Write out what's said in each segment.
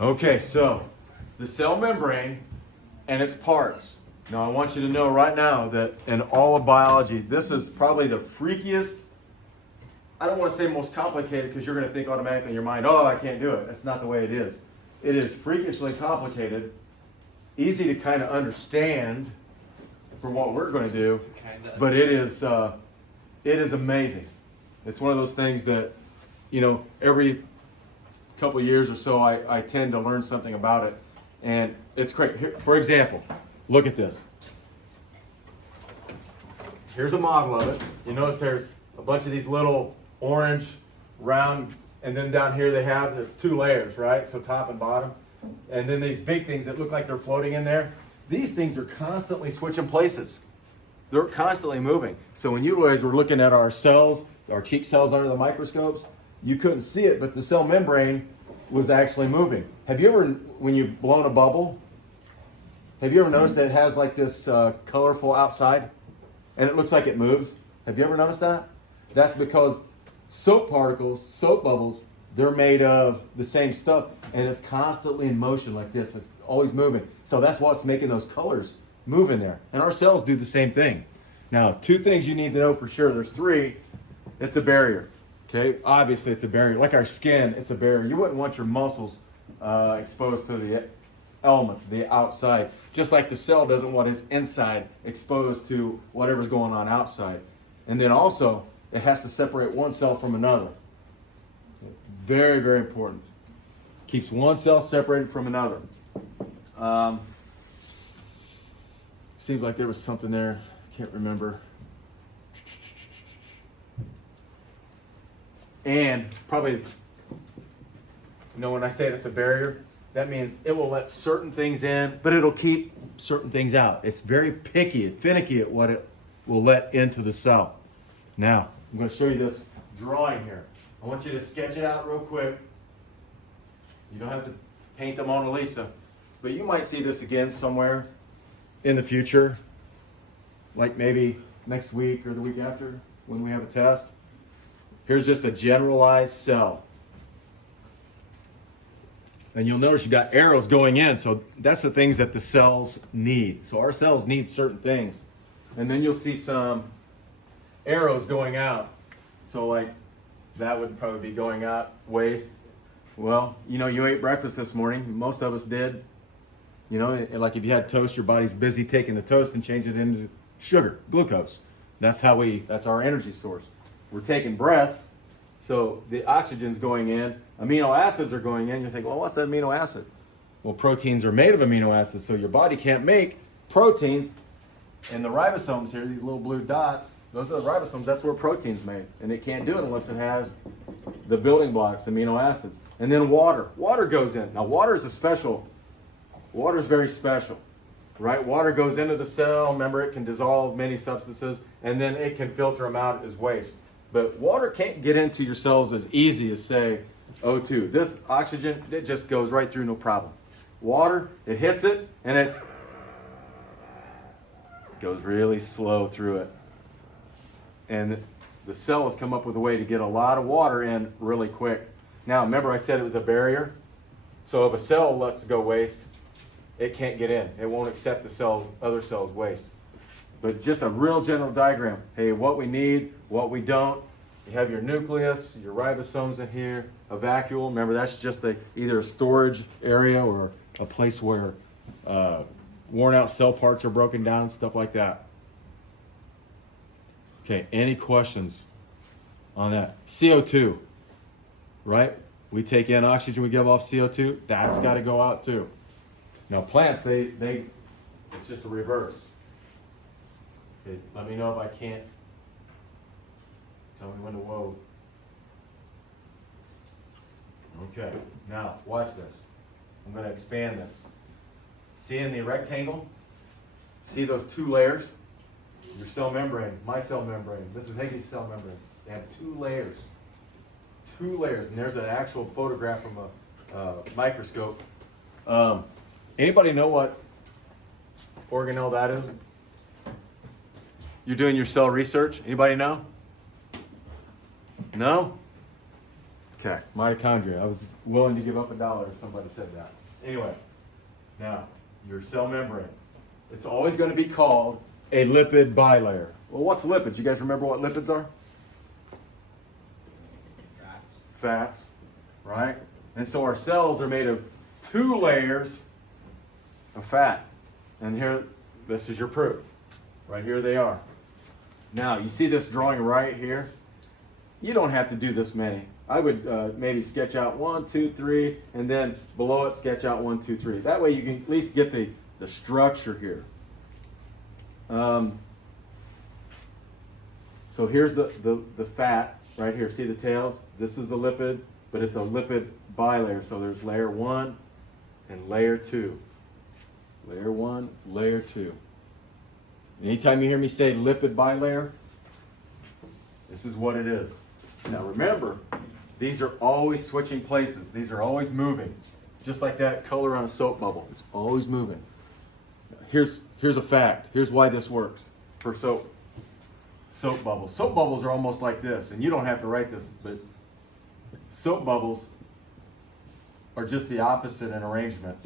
Okay, so the cell membrane and its parts. Now I want you to know right now that in all of biology, this is probably the freakiest, I don't want to say most complicated because you're going to think automatically in your mind, oh, I can't do it. That's not the way it is. It is freakishly complicated, easy to kind of understand for what we're going to do, but it is amazing. It's one of those things that, you know, every couple of years or so, I tend to learn something about it, and it's great. Here, for example, look at this. Here's a model of it. You notice there's a bunch of these little orange, round, and then down here they have, it's two layers, right? So top and bottom. And then these big things that look like they're floating in there. These things are constantly switching places. They're constantly moving. So when you guys were looking at our cells, our cheek cells under the microscopes, you couldn't see it, but the cell membrane was actually moving. Have you ever, when you've blown a bubble, have you ever noticed that it has like this colorful outside and it looks like it moves? Have you ever noticed that? That's because soap particles, soap bubbles, they're made of the same stuff and it's constantly in motion like this. It's always moving. So that's what's making those colors move in there. And our cells do the same thing. Now, two things you need to know for sure. There's three. It's a barrier. Okay, obviously it's a barrier. Like our skin, it's a barrier. You wouldn't want your muscles exposed to the elements, the outside. Just like the cell doesn't want its inside exposed to whatever's going on outside. And then also, it has to separate one cell from another. Very, very important. Keeps one cell separated from another. Seems like there was something there. Can't remember. And probably, you know, when I say it's a barrier, that means it will let certain things in, but it'll keep certain things out. It's very picky and finicky at what it will let into the cell. Now, I'm going to show you this drawing here. I want you to sketch it out real quick. You don't have to paint the Mona Lisa, but you might see this again somewhere in the future, like maybe next week or the week after when we have a test. Here's just a generalized cell. And you'll notice you got arrows going in, so that's the things that the cells need. So our cells need certain things. And then you'll see some arrows going out. So like that would probably be going out, waste. Well, you know, you ate breakfast this morning. Most of us did. You know, like if you had toast, your body's busy taking the toast and changing it into sugar, glucose. That's our energy source. We're taking breaths, so the oxygen's going in, amino acids are going in. You think, well, what's that amino acid? Well, proteins are made of amino acids, so your body can't make proteins. And the ribosomes here, these little blue dots, those are the ribosomes. That's where protein's made, and it can't do it unless it has the building blocks, amino acids. And then water. Water goes in. Now, water is very special, right? Water goes into the cell. Remember, it can dissolve many substances, and then it can filter them out as waste. But water can't get into your cells as easy as, say, O2. This oxygen, it just goes right through, no problem. Water, it hits it, and it goes really slow through it. And the cell has come up with a way to get a lot of water in really quick. Now, remember I said it was a barrier? So if a cell lets go waste, it can't get in. It won't accept the other cell's waste. But just a real general diagram. Hey, what we need, what we don't. You have your nucleus, your ribosomes in here, a vacuole. Remember, that's just either a storage area or a place where worn out cell parts are broken down, stuff like that. Okay, any questions on that? CO2, right? We take in oxygen, we give off CO2. That's got to go out too. Now plants, it's just a reverse. Okay, let me know if I can't. Tell me when to whoa. Okay, now watch this. I'm going to expand this. See in the rectangle? See those two layers? Your cell membrane, my cell membrane, Mrs. Higgins' cell membranes. They have two layers. Two layers, and there's an actual photograph from a microscope. Anybody know what organelle that is? You're doing your cell research? Anybody know? No? Okay, mitochondria. I was willing to give up $1 if somebody said that. Anyway, now, your cell membrane. It's always going to be called a lipid bilayer. Well, what's lipids? You guys remember what lipids are? Fats, right? And so our cells are made of 2 layers of fat. And here, this is your proof. Right here they are. Now, you see this drawing right here? You don't have to do this many. I would maybe sketch out 1, 2, 3, and then below it sketch out 1, 2, 3. That way you can at least get the structure here. So here's the fat right here. See the tails? This is the lipid, but it's a lipid bilayer. So there's layer 1 and layer 2. Layer 1, layer 2. Anytime you hear me say lipid bilayer, this is what it is. Now remember, these are always switching places. These are always moving. Just like that color on a soap bubble. It's always moving. Here's a fact. Here's why this works for soap bubbles. Soap bubbles are almost like this, and you don't have to write this, but soap bubbles are just the opposite in arrangement.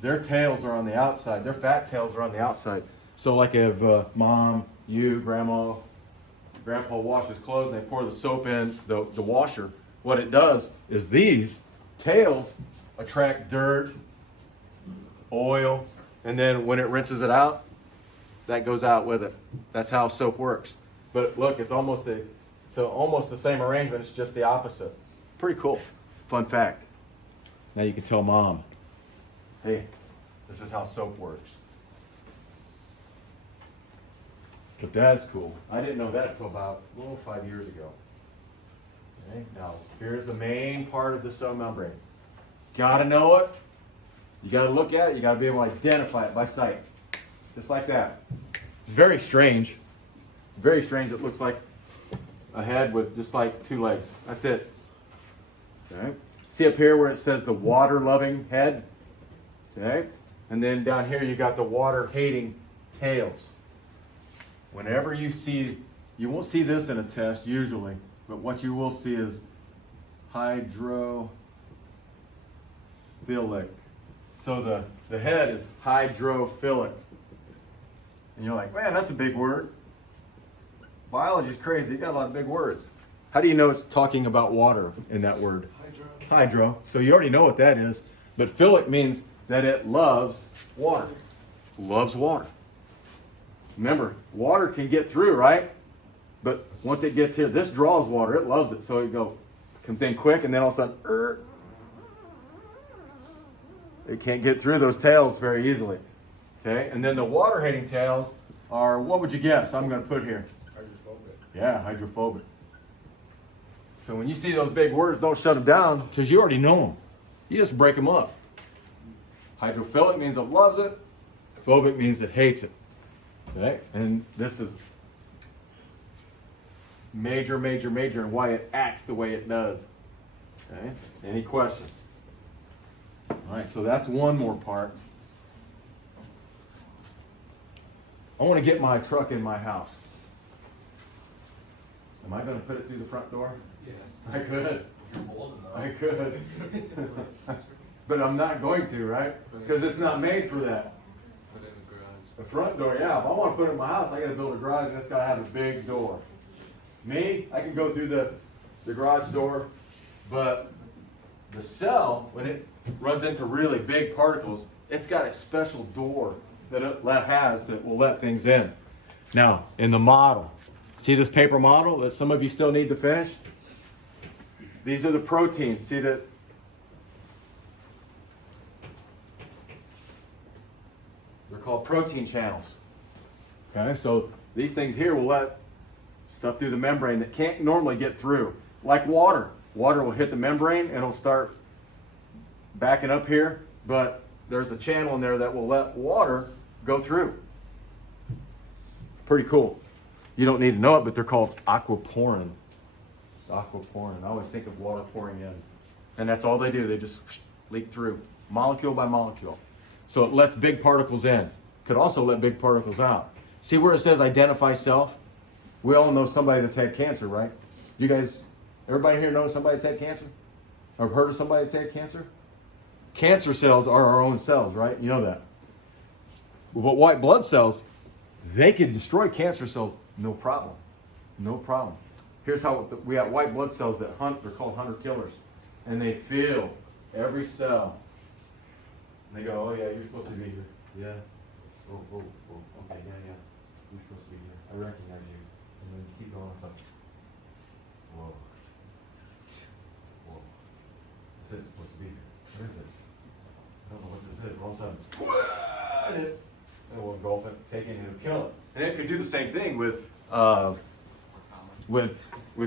Their tails are on the outside. Their fat tails are on the outside. So like if mom, you, grandma, grandpa washes clothes and they pour the soap in the washer, what it does is these tails attract dirt, oil, and then when it rinses it out, that goes out with it. That's how soap works. But look, it's almost the same arrangement. It's just the opposite. Pretty cool. Fun fact. Now you can tell mom, hey, this is how soap works. But that's cool. I didn't know that until about 5 years ago. Okay, now here's the main part of the cell membrane. Gotta know it. You gotta look at it. You gotta be able to identify it by sight. Just like that. It's very strange. It's very strange. It looks like a head with just like 2 legs. That's it. Okay. See up here where it says the water-loving head? Okay. And then down here you got the water-hating tails. Whenever you see, you won't see this in a test usually, but what you will see is hydrophilic. So the head is hydrophilic. And you're like, man, that's a big word. Biology's crazy. You got a lot of big words. How do you know it's talking about water in that word? Hydro. So you already know what that is. But philic means that it loves water. Loves water. Remember, water can get through, right? But once it gets here, this draws water. It loves it. So it comes in quick, and then all of a sudden, it can't get through those tails very easily. Okay, and then the water-hating tails are, what would you guess I'm going to put here? Hydrophobic. Yeah, hydrophobic. So when you see those big words, don't shut them down, because you already know them. You just break them up. Hydrophilic means it loves it. Phobic means it hates it. Okay, and this is major, and why it acts the way it does. Okay, any questions? All right, so that's one more part. I want to get my truck in my house. Am I going to put it through the front door? Yes. I could. You're bold enough. I could. But I'm not going to, right? Because it's not made for that. Put it in the garage. The front door, yeah. If I want to put it in my house, I got to build a garage, and it's got to have a big door. Me, I can go through the garage door, but the cell, when it runs into really big particles, it's got a special door that it has that will let things in. Now, in the model, see this paper model that some of you still need to finish? These are the proteins. See that? They're called protein channels. Okay, so these things here will let stuff through the membrane that can't normally get through. Like water. Water will hit the membrane and it'll start backing up here, but there's a channel in there that will let water go through. Pretty cool. You don't need to know it, but they're called aquaporin. Aquaporin. I always think of water pouring in. And that's all they do. They just leak through, molecule by molecule. So it lets big particles in. Could also let big particles out. See where it says identify self? We all know somebody that's had cancer, right? You guys Everybody here knows somebody that's had cancer? Or heard of somebody that's had cancer? Cancer cells are our own cells, right? You know that. But white blood cells, they can destroy cancer cells, no problem. No problem. Here's how we got white blood cells that hunt. They're called hunter killers. And they feel every cell. And they go, oh yeah, you're supposed to be here. Yeah. Oh, oh, oh. Okay, yeah. You're supposed to be here. I recognize you. And then keep going. So, whoa. Whoa. It says it's supposed to be here. What is this? I don't know what this is. All of a sudden, it will engulf it, take it, and it'll kill it. And it could do the same thing with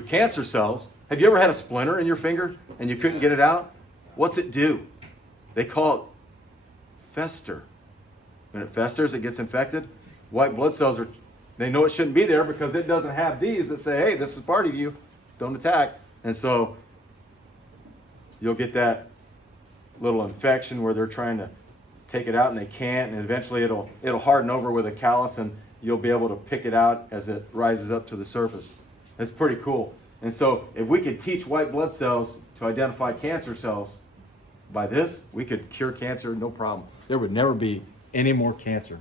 cancer cells. Have you ever had a splinter in your finger and you couldn't get it out? What's it do? They call it fester. When it festers, it gets infected. White blood cells they know it shouldn't be there because it doesn't have these that say, hey, this is part of you, don't attack. And so you'll get that little infection where they're trying to take it out and they can't, and eventually it'll harden over with a callus and you'll be able to pick it out as it rises up to the surface. That's pretty cool. And so if we could teach white blood cells to identify cancer cells by this, we could cure cancer, no problem. There would never be any more cancer.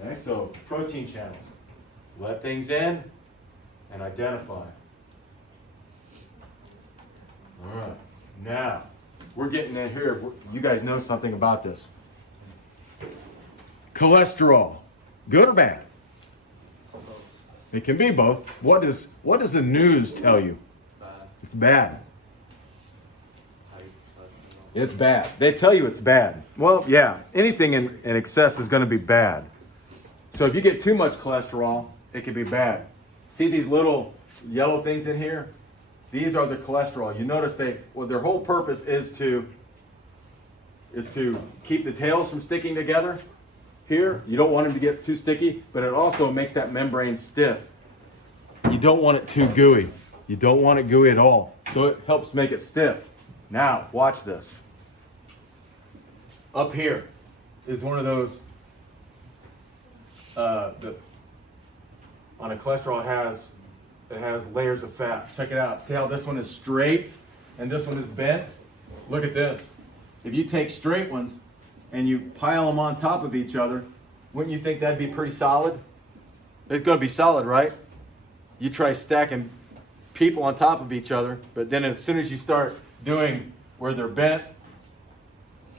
Okay, so protein channels. Let things in and identify. All right, now we're getting in here. You guys know something about this. Cholesterol, good or bad? It can be both. What does the news tell you? Bad. It's bad. High cholesterol. It's bad. They tell you it's bad. Well, yeah, anything in excess is going to be bad. So if you get too much cholesterol, it can be bad. See these little yellow things in here? These are the cholesterol. You notice their whole purpose is to keep the tails from sticking together. Here, you don't want them to get too sticky, but it also makes that membrane stiff. You don't want it too gooey. You don't want it gooey at all. So it helps make it stiff. Now, watch this. Up here is one of those, on a cholesterol it has layers of fat. Check it out. See how this one is straight and this one is bent? Look at this. If you take straight ones and you pile them on top of each other, wouldn't you think that'd be pretty solid? It's going to be solid, right? You try stacking people on top of each other, but then as soon as you start doing where they're bent,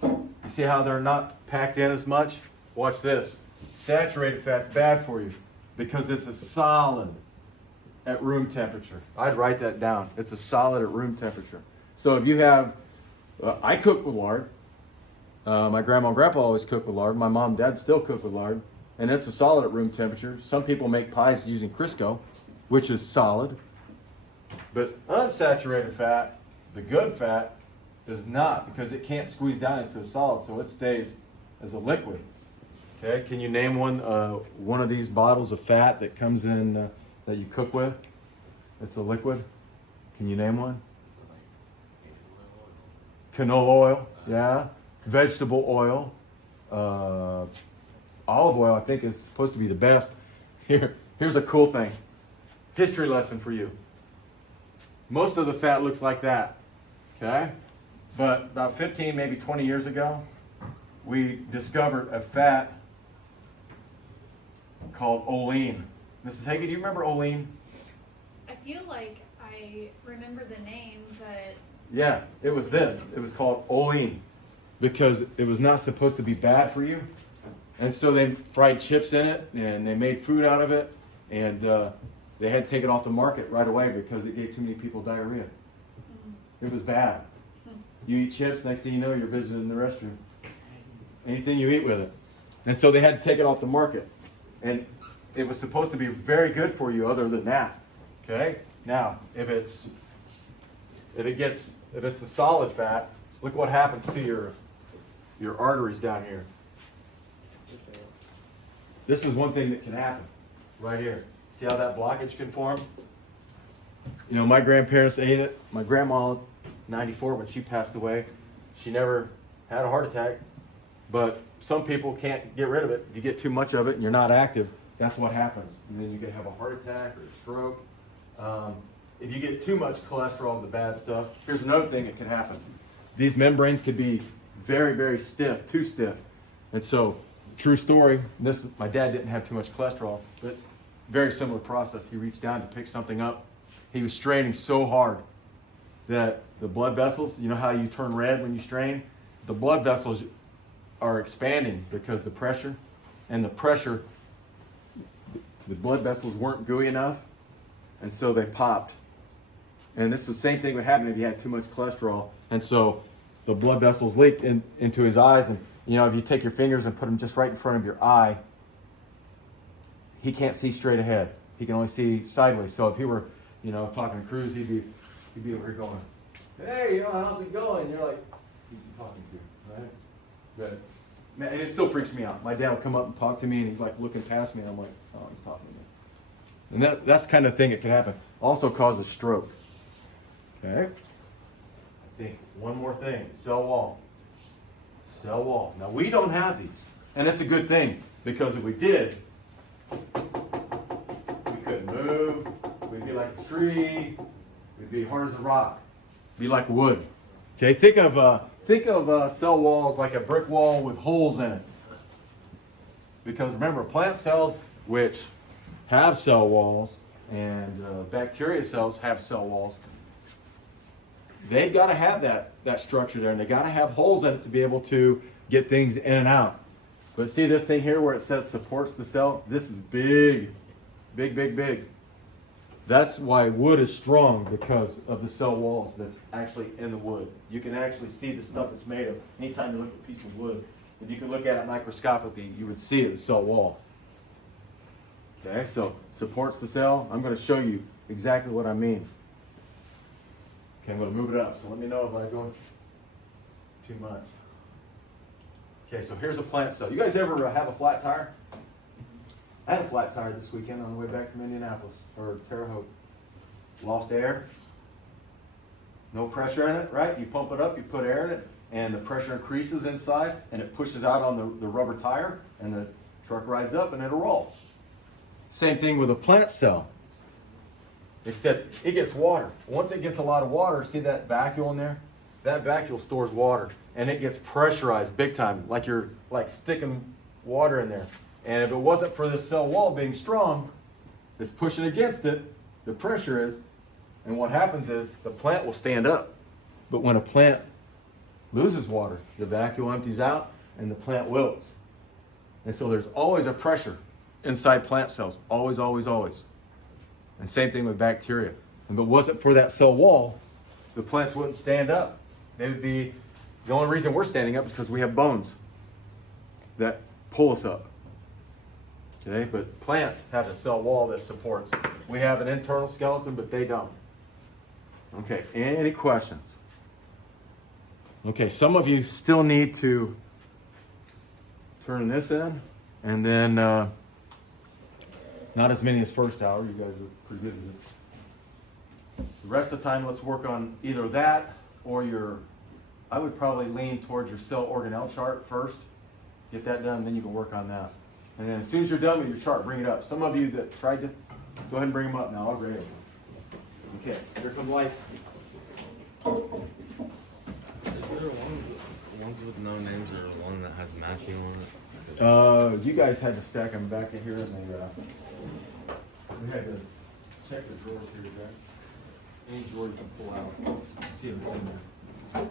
you see how they're not packed in as much? Watch this. Saturated fat's bad for you because it's a solid at room temperature. I'd write that down. It's a solid at room temperature. So if you have, I cook with lard. My grandma and grandpa always cook with lard. My mom and dad still cook with lard. And it's a solid at room temperature. Some people make pies using Crisco, which is solid. But unsaturated fat, the good fat, does not, because it can't squeeze down into a solid, so it stays as a liquid. Okay, can you name one of these bottles of fat that comes in that you cook with? It's a liquid. Can you name one? Canola oil, yeah. Vegetable oil, olive oil. I think is supposed to be the best. Here's a cool thing. History lesson for you. Most of the fat looks like that. Okay, but about 15, maybe 20 years ago, we discovered a fat called olein. Mrs. Hagen, do you remember olein? I feel like I remember the name, but Yeah, it was this. It was called olein because it was not supposed to be bad for you. And so they fried chips in it and they made food out of it. And they had to take it off the market right away because it gave too many people diarrhea. It was bad. You eat chips, next thing you know, you're visiting the restroom. Anything you eat with it. And so they had to take it off the market. And it was supposed to be very good for you other than that. Okay? Now, if it's the solid fat, look what happens to your arteries down here. This is one thing that can happen right here. See how that blockage can form? You know, my grandparents ate it. My grandma, 94, when she passed away, she never had a heart attack. But some people can't get rid of it. If you get too much of it and you're not active, that's what happens. And then you can have a heart attack or a stroke. if you get too much cholesterol, the bad stuff, here's another thing that could happen. These membranes could be very, very stiff, too stiff. And so, true story, my dad didn't have too much cholesterol, but very similar process. He reached down to pick something up. He was straining so hard that the blood vessels, you know how you turn red when you strain? The blood vessels are expanding because the pressure, the blood vessels weren't gooey enough, and so they popped. And this is the same thing would happen if you had too much cholesterol. And so the blood vessels leaked into his eyes. And, you know, if you take your fingers and put them just right in front of your eye, he can't see straight ahead. He can only see sideways. So if he were, you know, talking to Cruz, he'd be over here going, hey, you know, how's it going? And you're like, who's he talking to, right? But, man, and it still freaks me out. My dad will come up and talk to me, and he's like looking past me, and I'm like, oh, he's talking to me. And that's the kind of thing that can happen. Also causes stroke. Okay? I think one more thing, cell wall. Cell wall. Now, we don't have these, and it's a good thing, because if we did, we couldn't move, we'd be like a tree, we'd be hard as a rock, be like wood. Okay, think of cell walls like a brick wall with holes in it. Because remember, plant cells, which have cell walls, and bacteria cells have cell walls, they've got to have that structure there, and they've got to have holes in it to be able to get things in and out. But see this thing here where it says supports the cell? This is big, big, big, big. That's why wood is strong, because of the cell walls that's actually in the wood. You can actually see the stuff it's made of. Anytime you look at a piece of wood, if you could look at it microscopically, you would see it, the cell wall. Okay, so supports the cell. I'm going to show you exactly what I mean. Okay, I'm going to move it up, so let me know if I go too much. Okay, so here's a plant cell. You guys ever have a flat tire? I had a flat tire this weekend on the way back from Indianapolis, or Terre Haute. Lost air. No pressure in it, right? You pump it up, you put air in it, and the pressure increases inside, and it pushes out on the rubber tire, and the truck rides up, and it'll roll. Same thing with a plant cell. Except it gets water. Once it gets a lot of water, see that vacuole in there? That vacuole stores water, and it gets pressurized big time, like you're sticking water in there. And if it wasn't for this cell wall being strong, it's pushing against it, the pressure is, and what happens is the plant will stand up. But when a plant loses water, the vacuole empties out and the plant wilts. And so there's always a pressure inside plant cells, always, always, always. And same thing with bacteria. And if it wasn't for that cell wall, the plants wouldn't stand up. They would be, the only reason we're standing up is because we have bones that pull us up. Okay, but plants have a cell wall that supports. We have an internal skeleton, but they don't. Okay, any questions? Okay, some of you still need to turn this in, and then not as many as first hour. You guys are pretty good at this. The rest of the time, let's work on either that or I would probably lean towards your cell organelle chart first. Get that done, then you can work on that. And then as soon as you're done with your chart, bring it up. Some of you that tried to, go ahead and bring them up now. I'll grade them. Okay, here come lights. Is there ones with no names or one that has Matthew on it? You guys had to stack them back in here, and we had to check the drawers here, right? Any drawer you can pull out. See what's in there.